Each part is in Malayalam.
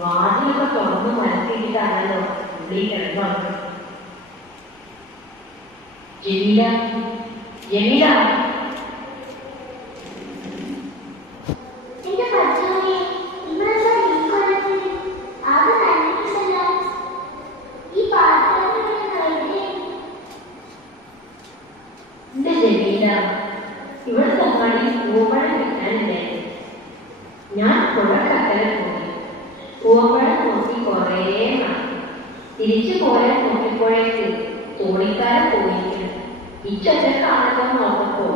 വാതിലൊക്കെ തുറന്ന് മനസ്സിലാണല്ലോ ഉള്ളിൽ കിടന്നു. ജമീല, ജമീല, ഇവിടെ തക്കാളി പൂവഴം കിട്ടാനില്ലേ? ഞാൻ പുഴക്കക്കരെ പോയി പൂവഴം നോക്കി കുറേ തിരിച്ചു പോയാൽ നോക്കിപ്പോഴേക്ക് തോണിക്കാരൻ പോയിരിക്കണം. ഈ ചൊറ്റക്കാണല്ലോ നോക്കപ്പോ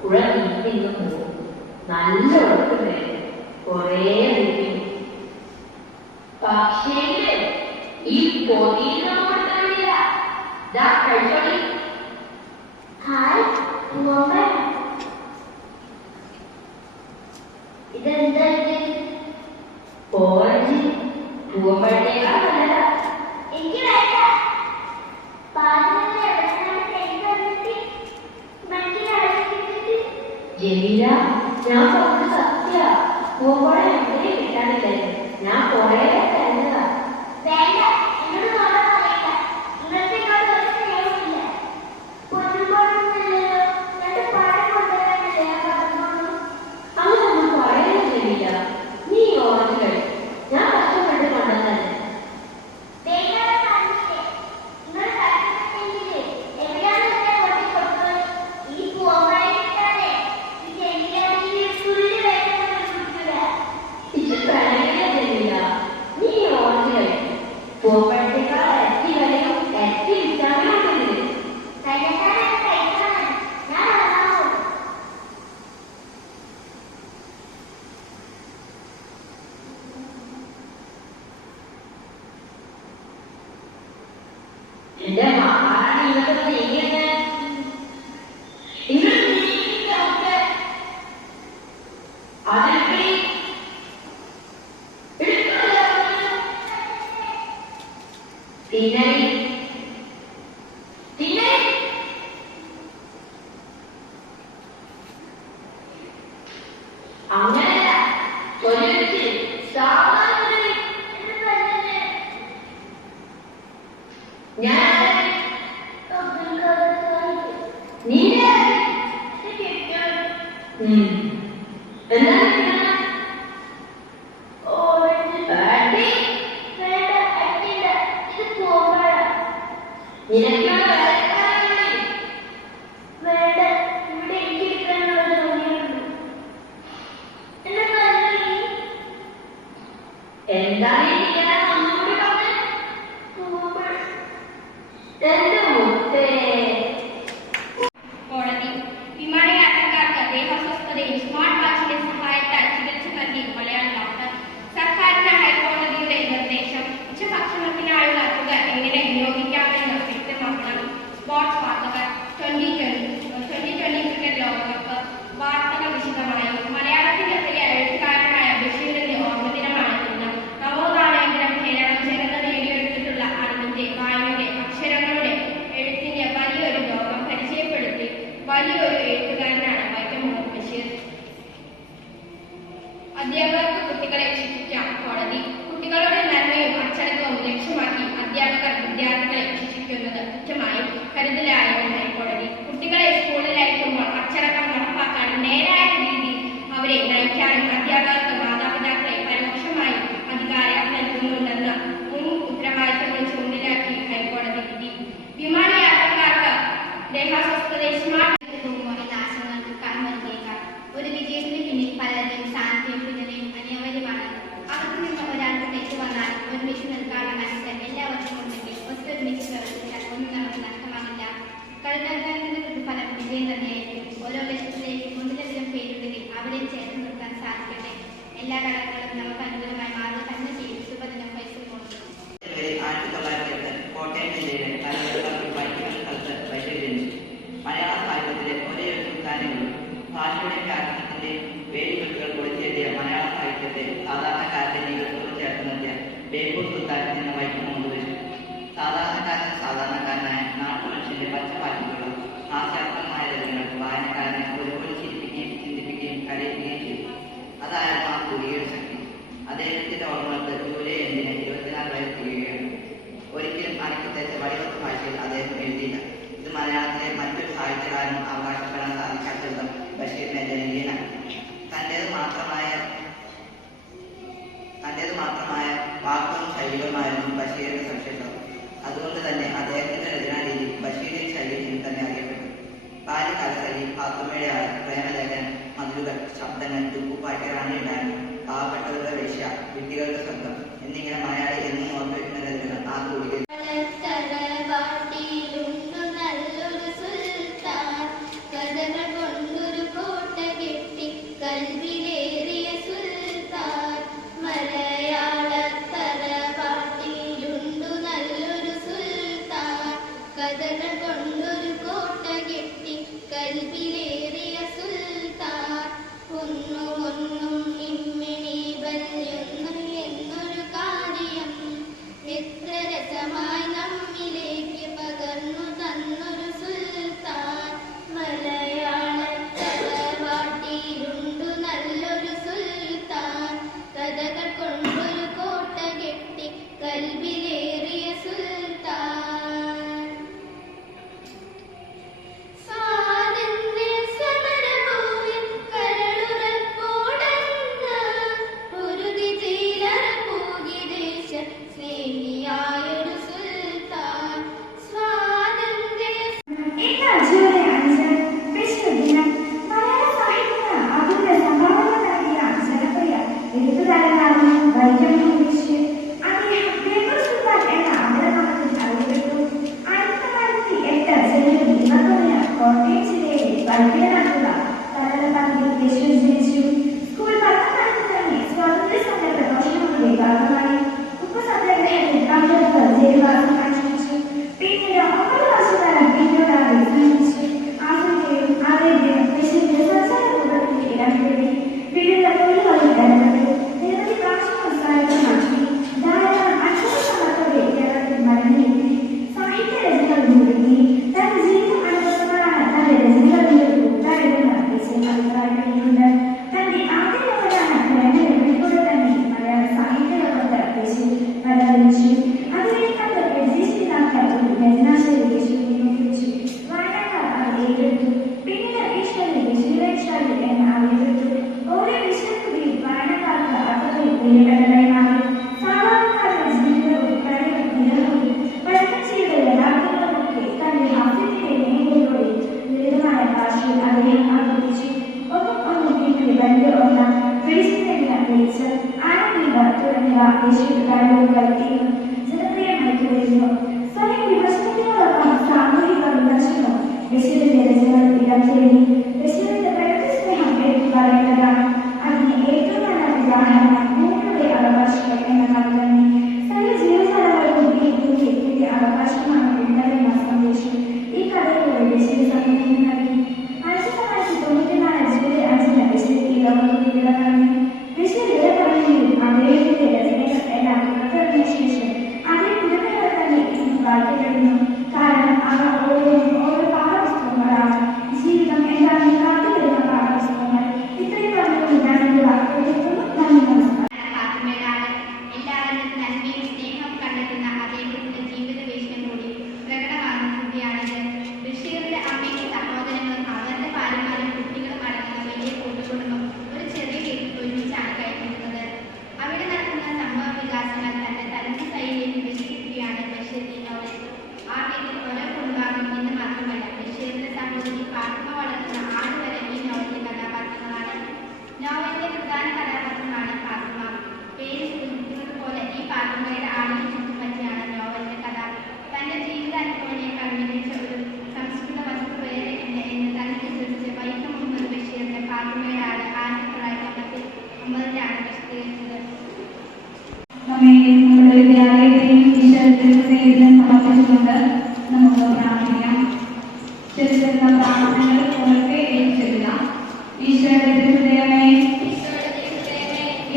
പുഴ നീക്കിന്ന് പോകും. നല്ല ഉറപ്പുണ്ട്, കുറേ വിളിക്കും. പക്ഷേ ഈ പൊതിയിലൊന്നും കൊണ്ടുവരില്ല. കഴിച്ചോളി. ഇതെന്താ? ഓറഞ്ച് പൂവമ്പഴത്തേക്കാൾ നല്ലതാ. എനിക്ക് വേണ്ട. ജമീല, ഞാൻ പറഞ്ഞ സത്യ. പൂവമ്പഴം എങ്ങനെ കിട്ടാനില്ലേ? ഞാൻ കുറേ തരുന്നതാ. വേണ്ട, എന്നോട് പറയാ. ഇന്നത്തെ നീ ഓറഞ്ച് കഴിക്കും. ഞാൻ കഷ്ടപ്പെട്ട് കൊണ്ടുവന്നെ. എന്റെ മഹാറാണി ഇതൊക്കെ എങ്ങനെ അങ്ങനെയല്ല ഞാൻ എന്താണ് കോടതി വിമാനയാത്രക്കാർക്ക് ദേഹാസ്വസ്ഥതയും സ്മാർട്ട് വാച്ചിന്റെ സഹായത്താൽ ചികിത്സ നൽകി മലയാള ഡോക്ടർ. സർക്കാരിന്റെ ഹൈക്കോടതിയുടെ നിർദ്ദേശം ഉച്ചഭക്ഷണത്തിനായുള്ള തുക എങ്ങനെ വിനിയോഗിക്കാമെന്ന് വ്യക്തമാക്കണം. സ്പോർട്സ് വാർത്തകൾ. 2020 ക്രിക്കറ്റ് ലോകകപ്പ് വാർത്തകൾ വിശദമായി. മലയാളത്തിന്റെ പ്രിയ എഴുത്തുകാരനായ ബഷീറിന്റെ ഓർമ്മദിനമാണ് ഇന്ന്. നവോത്ഥാനേതര കേരളം ജനത നേടിയെടുത്തിട്ടുള്ള അറിവിന്റെ, വായനയുടെ, അക്ഷരങ്ങളുടെ, എഴുത്തിന്റെ വലിയൊരു ലോകം പരിചയപ്പെടുത്തി വലിയൊരു എഴുത്തുകാരനാണ് വൈക്കം മുഹമ്മദ് ബഷീർ. അധ്യാപകർക്ക് കുട്ടികളെ ശിക്ഷിക്കാം. കോടതി. കുട്ടികളുടെ നന്മയും അച്ചടക്കവും ലക്ഷ്യമാക്കി അധ്യാപകർ വിദ്യാർത്ഥികളെ ശിക്ഷിക്കുന്നത് കുറ്റമായി കരുതലായെന്ന് ഹൈക്കോടതി. കുട്ടികളെ സ്കൂളിൽ അയക്കുമ്പോൾ അച്ചടക്കം നടപ്പാക്കാൻ നേരായ രീതിയിൽ അവരെ നയിക്കാനും അധ്യാപകർക്ക് മാതാപിതാക്കളെ പരോക്ഷമായി അധികാരം നൽകുന്നുണ്ടെന്ന് മുൻ ഉത്തരവാദിത്തങ്ങൾ ചൂണ്ടിലാക്കി ഹൈക്കോടതി വിധി. വിമാനയാത്രക്കാർക്ക് ദേഹാസ്വസ്ഥതയെ സ്മാർട്ട് ആശങ്കകൾക്ക് കൺമരുന്നേക്കാൾ ഒരു വിജയത്തിന് പിന്നിൽ പലരുടെയും സാന്നിധ്യം പിന്തുണയും അനിവാര്യമാണ്. അവർക്ക് നിന്ന് ഒരാൾക്ക് തെറ്റ് വന്നാൽ ഒരുമിച്ച് നിൽക്കാനുള്ള മനസ്സ് എല്ലാവർക്കും ഉണ്ടെങ്കിൽ ഒത്തൊരുമിച്ച് പ്രവർത്തിച്ചാൽ ഒന്നും നമുക്ക് നഷ്ടമാകില്ല. കളിക്കാരന്റെ പ്രതിഫലം വിജയം തന്നെയായിരിക്കും. ഓരോ ലക്ഷ്യത്തിലേക്ക് ഒന്നിലധികം പേരുണ്ടെങ്കിൽ അവരെ ചേർത്ത് നിർത്താൻ സാധിക്കട്ടെ. എല്ലാ ഘടകങ്ങളും നമുക്ക് അനുകൂലമായി മാറുക തന്നെ ചെയ്യും. ശുഭദിനം. പൈസ കോട്ടയം ജില്ലയിലെ വായിച്ചിടാനും അവകാശപ്പെടാൻ സാധിക്കാത്തതും ബഷീറിനെ ജനകീയനാക്കി. തൻ്റേത് മാത്രമായ വാക്കും ശൈലികളുമായിരുന്നു ബഷീറിന്റെ സവിശേഷത. അതുകൊണ്ട് തന്നെ അദ്ദേഹത്തിന്റെ രചനാരീതി ബഷീറിൻ ശൈലിയിൽ തന്നെ അറിയപ്പെട്ടു. ബാല്യകാലസഖി, പാത്തുമ്മയുടെ ആട്, പ്രേമലേഖൻ, മതിലുകൾ, ശബ്ദങ്ങൾ, തുപ്പുപാട്ട്, റാണിയിടാനും, പാവപ്പെട്ടവരുടെ വേശ്യ, വിഡ്ഢികളുടെ സ്വന്തം എന്നിങ്ങനെ മലയാളി എന്നും ഓർമ്മിക്കുന്ന രചന നാട്ടുകൂടി.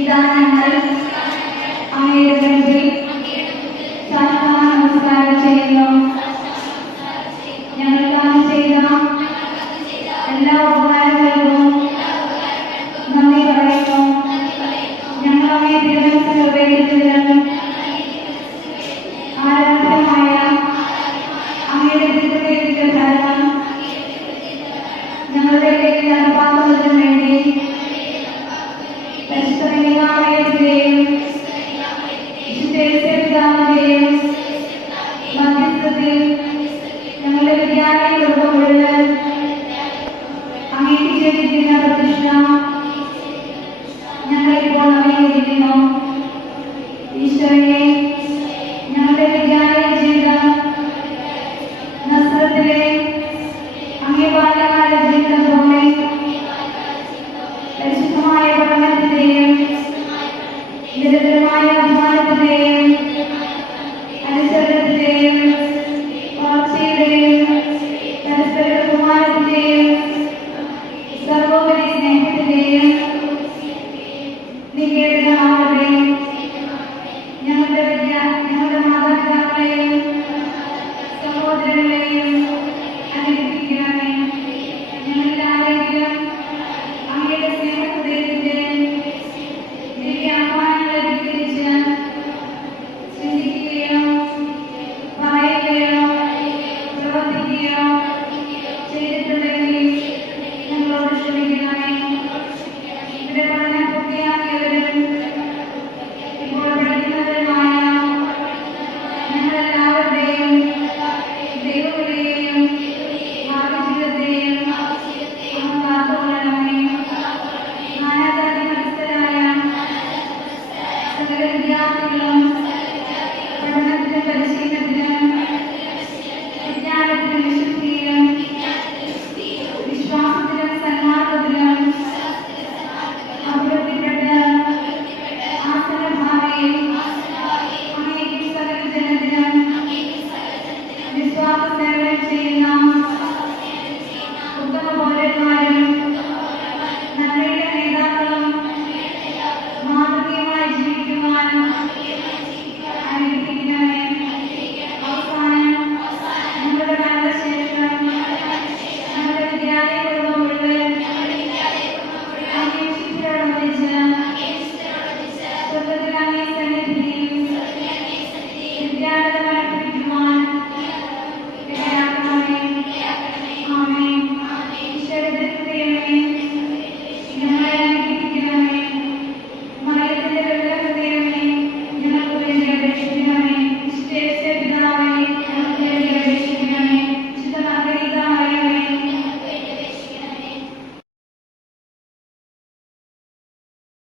ഇതാ ഞങ്ങൾ അങ്ങയുടെ ദൈവവിളിയെയും